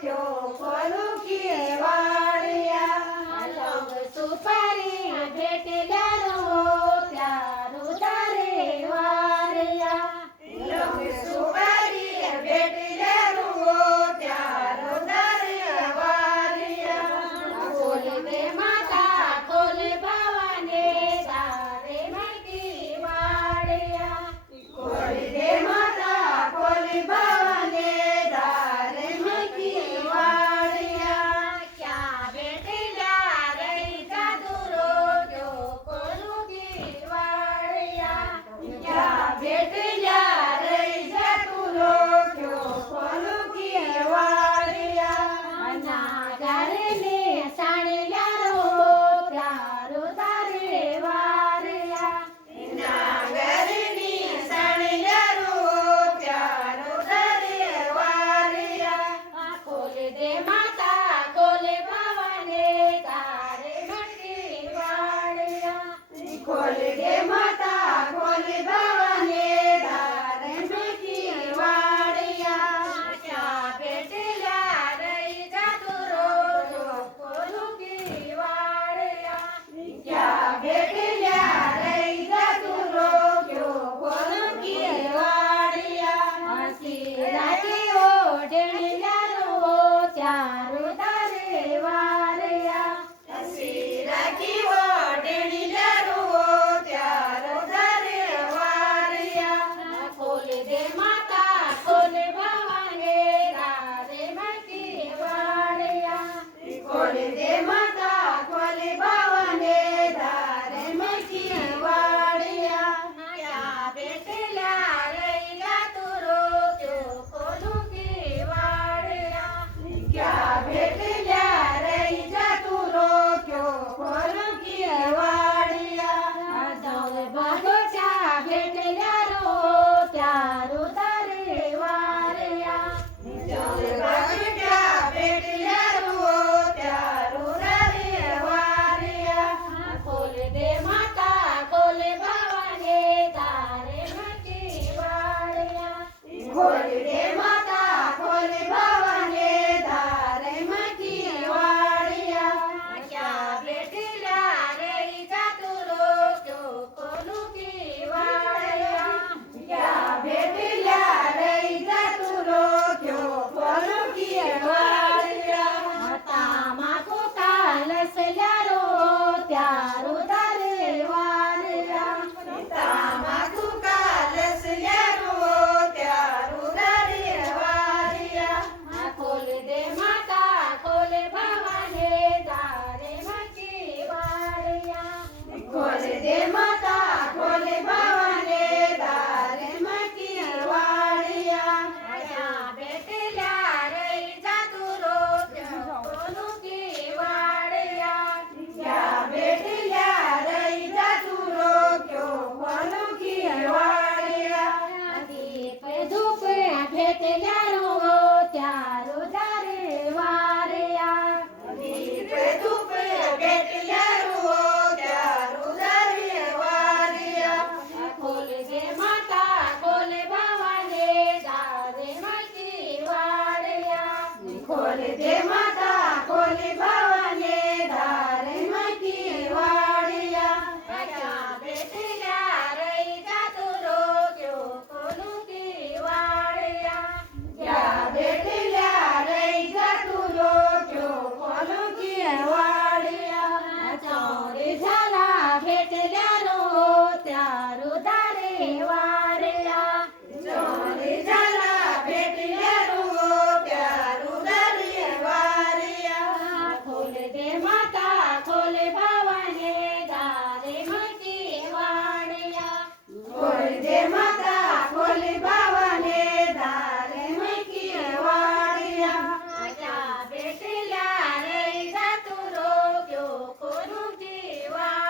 क्यों खोलू की वाड़िया लौंग सुपारी भेटल्या रो त्यारू दारे वारिया लौंग सुपारी भेटल्या रो त्यारू दारे वारिया खोल दे माता खोल भवाने दारे मकी वाड़िया खोल दे माता खोल भवाने दारे मकी वाड़िया क्या भेटल्या रही जादूरो क्यों खोलू की वाड़िया क्या भेटल्या रही जादूरो क्यों खोलू की वाड़िया नागरने साडल्या रो त्यारू दारे वारिया नागरने साडल्या रो त्यारू दारे वारिया खोल दे माता खोल भवाने दारे मकी वाड़िया खोल दे माता खोल भवाने दारे मकी वाड़िया क्या भेटल्या रही जादूरो क्यों खोलू की वाड़िया क्या भेटल्या रही जादूरो क्यों खोलू की वाड़िया शिराची ओढल्या रो त्यारू दारे वारिया शिराची ओढल्या रो त्यारू दारे वारिया खोल दे माता खोल भवाने दारे मकी वाड़िया खोल दे माता खोल भवाने दारे मकी वाड़िया क्या भेटल्या रही जादूरो क्यों खोलू की वाड़िया क्या भेटल्या रही जादूरो क्यों खोलू की वाड़िया जवळ बाजूच्या भेटल्या रो त्यारू दारे वारिया जवळ बाजूच्या भेटल्या रो त्यारू दारे वारिया खोल दे माता खोल भवाने दारे मकी वाड़िया खोल दे माता खोल भवाने दारे मकी वाड़िया क्या भेटल्या रही जादूरो क्यों खोलू की वाड़िया क्या भेटल्या रही जादूरो क्यों खोलू की वाड़िया तामाकू कालसल्या रो त्यारू दारे वारिया तामाकू कालसल्या रो त्यारू दारे वारिया खोल दे माता खोल भवाने दारे मकी वाड़िया खोल दे माता खोल भवाने दारे मकी वाड़िया क्या भेटल्या रही जादूरो क्यों खोलू की वाड़िया क्या भेटल्या रही जादूरो क्यों खोलू की वाड़िया दीप धूप भेटल्या रो त्यारू दारे वारिया दीप धूप भेटल्या रो त्यारू दारे वारिया खोल दे माता खोल भवाने दारे मकी वाड़िया खोल दे माता खोल भवाने दारे मकी वाड़िया क्या भेटल्या रही जादूरो क्यों खोलू की वाड़िया क्या भेटल्या रही जादूरो क्यों खोलू की वाड़िया चोरी झाला भेटल्या रो त्यारू दारे